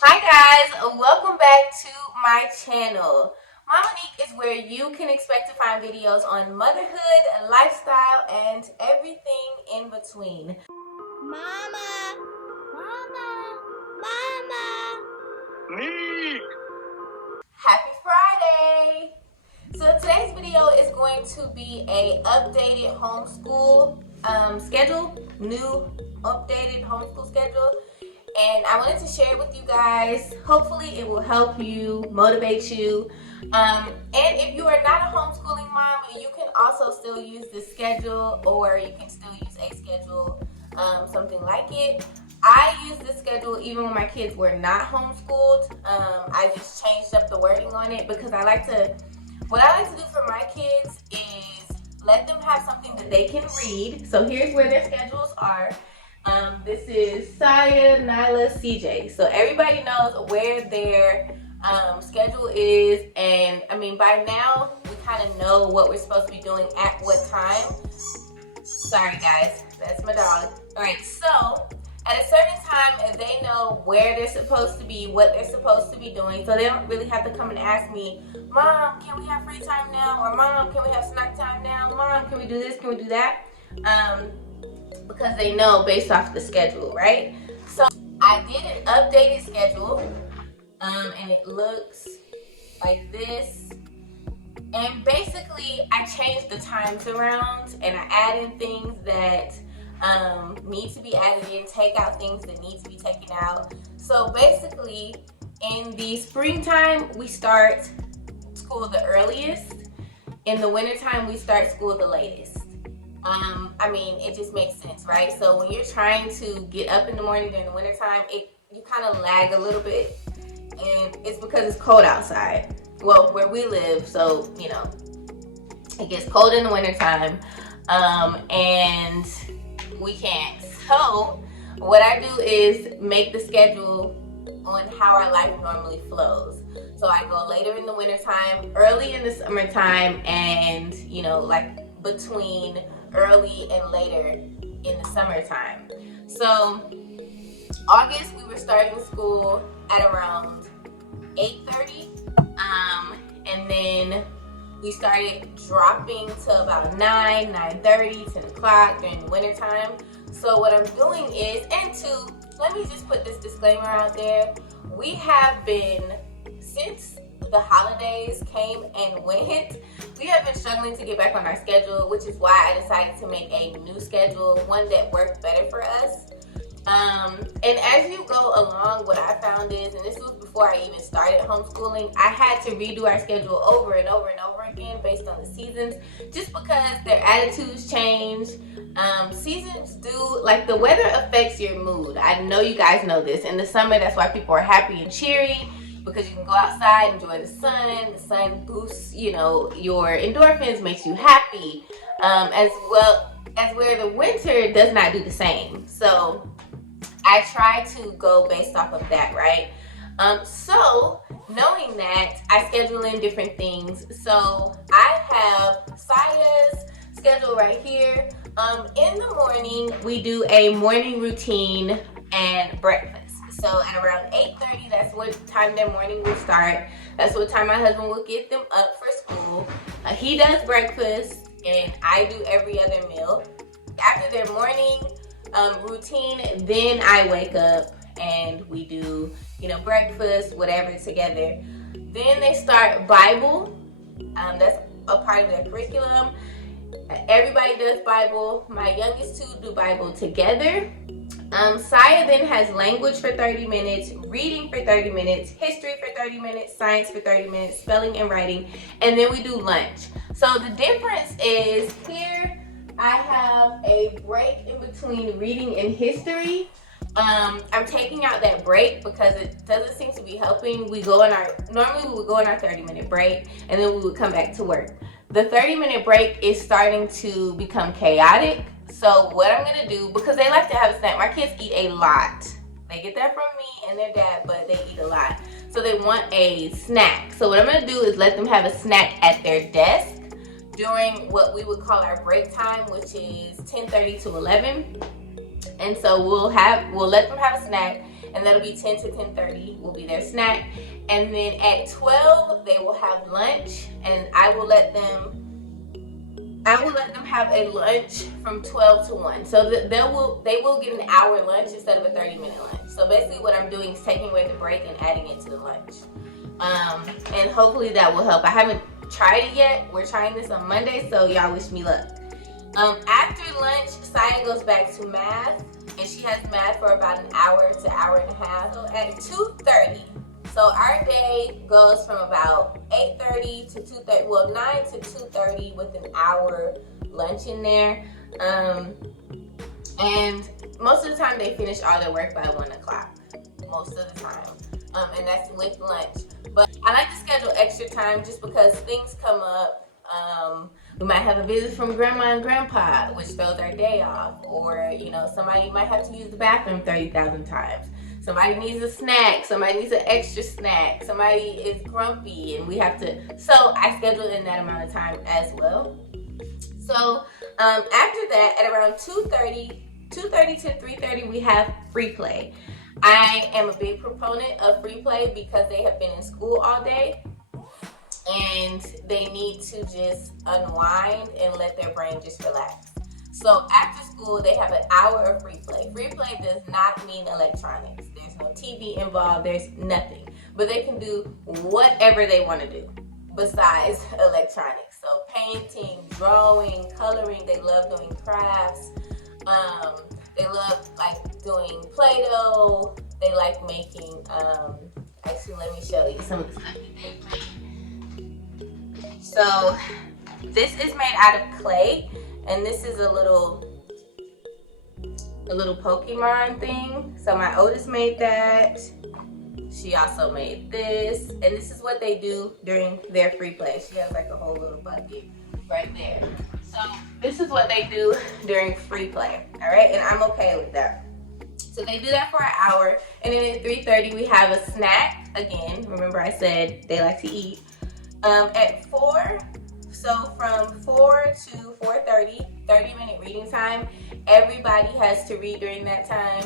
Hi guys, welcome back to my channel. Monique is where you can expect to find videos on motherhood, lifestyle, and everything in between. Mama! Mama! Mama! Nick! Happy Friday! So today's video is going to be a updated homeschool schedule, new updated homeschool schedule. And I wanted to share it with you guys. Hopefully it will help you, motivate you. And if you are not a homeschooling mom, you can also still use this schedule, or you can still use a schedule, something like it. I use this schedule even when my kids were not homeschooled. I just changed up the wording on it because what I like to do for my kids is let them have something that they can read. So here's where their schedules are. This is Saya, Nyla, CJ. So everybody knows where their schedule is, and I mean by now we kind of know what we're supposed to be doing at what time. Sorry guys, that's my dog. Alright, so at a certain time they know where they're supposed to be, what they're supposed to be doing, so they don't really have to come and ask me, Mom, can we have free time now? Or Mom, can we have snack time now? Mom, can we do this? Can we do that? Because they know based off the schedule, right? So I did an updated schedule, and it looks like this. And basically, I changed the times around, and I added things that need to be added in, take out things that need to be taken out. So basically, in the springtime, we start school the earliest. In the wintertime, we start school the latest. I mean, it just makes sense, right? So when you're trying to get up in the morning during the wintertime, you kind of lag a little bit, and it's because it's cold outside. Well, where we live, so you know, it gets cold in the wintertime, and we can't. So what I do is make the schedule on how our life normally flows. So I go later in the wintertime, early in the summertime, and you know, like between early and later in the summertime. So August we were starting school at around 8:30, and then we started dropping to about 9:30, 10 o'clock during the wintertime. So what I'm doing is, let me just put this disclaimer out there. We have been, since the holidays came and went, we have been struggling to get back on our schedule, which is why I decided to make a new schedule, one that worked better for us. And as you go along, what I found is, and this was before I even started homeschooling, I had to redo our schedule over and over and over again based on the seasons, just because their attitudes change. Seasons do, like the weather affects your mood. I know you guys know this. In the summer, that's why people are happy and cheery, because you can go outside, enjoy the sun. The sun boosts, you know, your endorphins, makes you happy, as well as where the winter does not do the same. So I try to go based off of that, right? So knowing that, I schedule in different things. So I have Saya's schedule right here. In the morning, we do a morning routine and breakfast. So at around 8:30, that's what time their morning will start. That's what time my husband will get them up for school. He does breakfast, and I do every other meal. After their morning routine, then I wake up and we do, you know, breakfast, whatever, together. Then they start Bible. That's a part of their curriculum. Everybody does Bible. My youngest two do Bible together. Saya then has language for 30 minutes, reading for 30 minutes, history for 30 minutes, science for 30 minutes, spelling and writing, and then we do lunch. So the difference is, here I have a break in between reading and history. I'm taking out that break because it doesn't seem to be helping. Normally we would go on our 30-minute break, and then we would come back to work. The 30-minute break is starting to become chaotic. So what I'm gonna do, because they like to have a snack, my kids eat a lot. They get that from me and their dad, but they eat a lot. So they want a snack. So what I'm gonna do is let them have a snack at their desk during what we would call our break time, which is 10:30 to 11. And so we'll let them have a snack, and that'll be 10 to 10:30 will be their snack. And then at 12 they will have lunch, and I will let them have a lunch from 12 to 1. So they will get an hour lunch instead of a 30-minute lunch. So basically what I'm doing is taking away the break and adding it to the lunch. And hopefully that will help. I haven't tried it yet. We're trying this on Monday, so y'all wish me luck. After lunch, Saya goes back to math, and she has math for about an hour to hour and a half. So at 2:30, so our day goes from about 8:30 to 2:30, well 9 to 2:30 with an hour lunch in there. And most of the time they finish all their work by 1 o'clock, most of the time. And that's with lunch. But I like to schedule extra time just because things come up. We might have a visit from grandma and grandpa, which throws our day off. Or, you know, somebody might have to use the bathroom 30,000 times. Somebody needs a snack. Somebody needs an extra snack. Somebody is grumpy and we have to, so I schedule in that amount of time as well. So after that, at around 2:30 to 3:30, we have free play. I am a big proponent of free play because they have been in school all day and they need to just unwind and let their brain just relax. So after school, they have an hour of free play. Free play does not mean electronics. There's no TV involved, there's nothing. But they can do whatever they want to do besides electronics. So painting, drawing, coloring, they love doing crafts. They love like doing Play-Doh. They like making, actually let me show you some of the stuff that they make. So this is made out of clay, and this is a little Pokemon thing. So my oldest made that. She also made this, and this is what they do during their free play. She has like a whole little bucket right there. So this is what they do during free play, all right? And I'm okay with that. So they do that for an hour, and then at 3:30 we have a snack. Again, remember I said they like to eat. At 4, so from 4 to 4:30, 30-minute reading time. Everybody has to read during that time.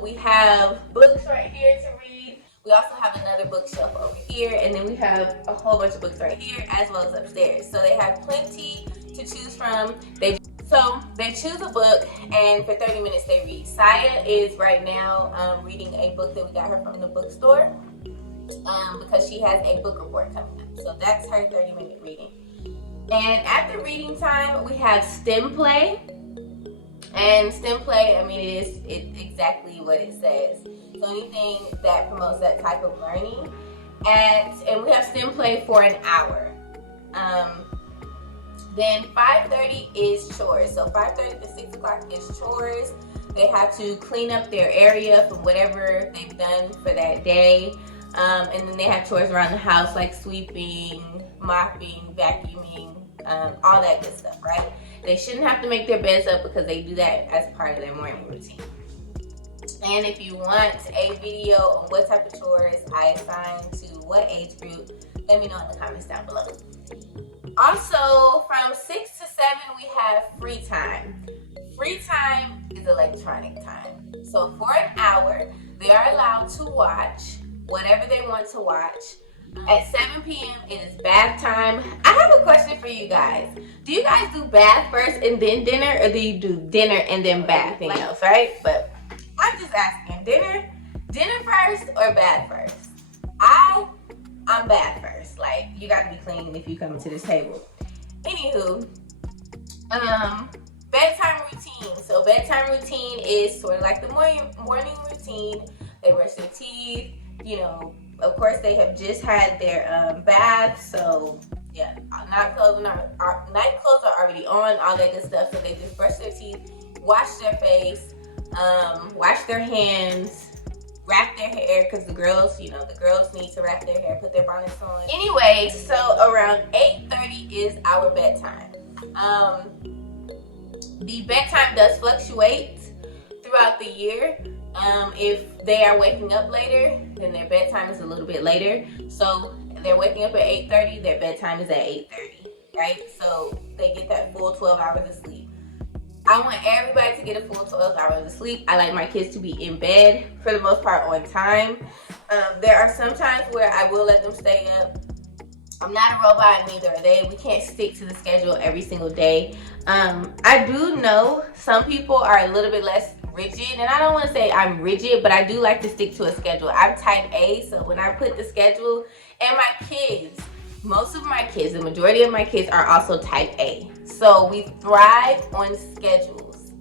We have books right here to read. We also have another bookshelf over here, and then we have a whole bunch of books right here as well as upstairs. So they have plenty to choose from. They choose a book, and for 30 minutes they read. Saya is right now reading a book that we got her from the bookstore because she has a book report coming up. So that's her 30-minute reading. And after reading time, we have STEM play. And STEM play, I mean, it's exactly what it says. So anything that promotes that type of learning. And we have STEM play for an hour. Then 5:30 is chores. So 5:30 to 6 o'clock is chores. They have to clean up their area from whatever they've done for that day. And then they have chores around the house like sweeping, mopping, vacuuming, all that good stuff, right? They shouldn't have to make their beds up because they do that as part of their morning routine. And if you want a video on what type of chores I assign to what age group, let me know in the comments down below. Also, from 6 to 7, we have free time. Free time is electronic time. So for an hour, they are allowed to watch whatever they want to watch. At 7 p.m. it is bath time. I have a question for you guys. Do you guys do bath first and then dinner, or do you do dinner and then bath? Anything else, right? But I'm just asking, dinner first or bath first? I'm bath first. Like, you gotta be clean if you come to this table. Anywho, bedtime routine. So bedtime routine is sort of like the morning routine. They brush their teeth, you know. Of course, they have just had their bath, so yeah, night clothes are already on, all that good stuff. So they just brush their teeth, wash their face, wash their hands, wrap their hair, because the girls need to wrap their hair, put their bonnets on. Anyway, so around 8:30 is our bedtime. The bedtime does fluctuate throughout the year. If they are waking up later, then their bedtime is a little bit later. So they're waking up at 8:30, their bedtime is at 8:30, right? So they get that full 12 hours of sleep. I want everybody to get a full 12 hours of sleep. I like my kids to be in bed for the most part on time. There are some times where I will let them stay up. I'm not a robot, neither are they. We can't stick to the schedule every single day. I do know some people are a little bit less rigid, and I don't want to say I'm rigid, but I do like to stick to a schedule. I'm type A, so when I put the schedule, and my kids, most of my kids, the majority of my kids are also type A. So we thrive on schedules.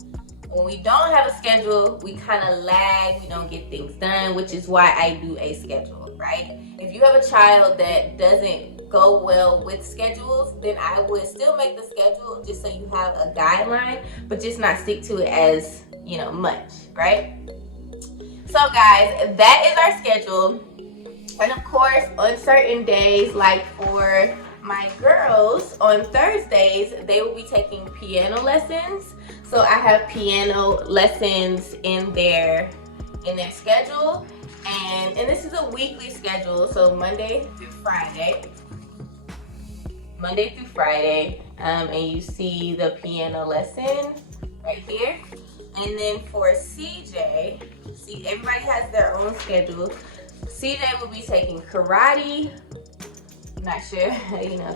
When we don't have a schedule, we kind of lag, we don't get things done, which is why I do a schedule, right? If you have a child that doesn't go well with schedules, then I would still make the schedule just so you have a guideline, but just not stick to it as, much, right? So guys, that is our schedule. And of course, on certain days, like for my girls, on Thursdays, they will be taking piano lessons. So I have piano lessons in their schedule. And this is a weekly schedule, so Monday through Friday. And you see the piano lesson right here. And then for CJ, see, everybody has their own schedule. CJ will be taking karate. Not sure,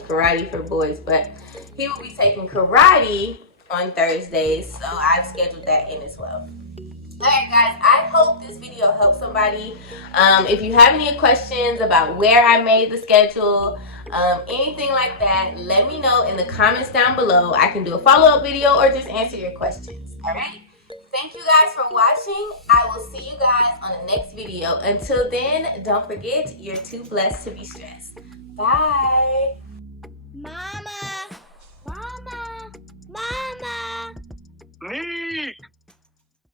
karate for boys, but he will be taking karate on Thursdays, so I've scheduled that in as well. Alright guys, I hope this video helped somebody. If you have any questions about where I made the schedule, anything like that, let me know in the comments down below. I can do a follow-up video or just answer your questions. Alright? Thank you guys for watching. I will see you guys on the next video. Until then, don't forget, you're too blessed to be stressed. Bye. Mama. Mama. Mama. Meek.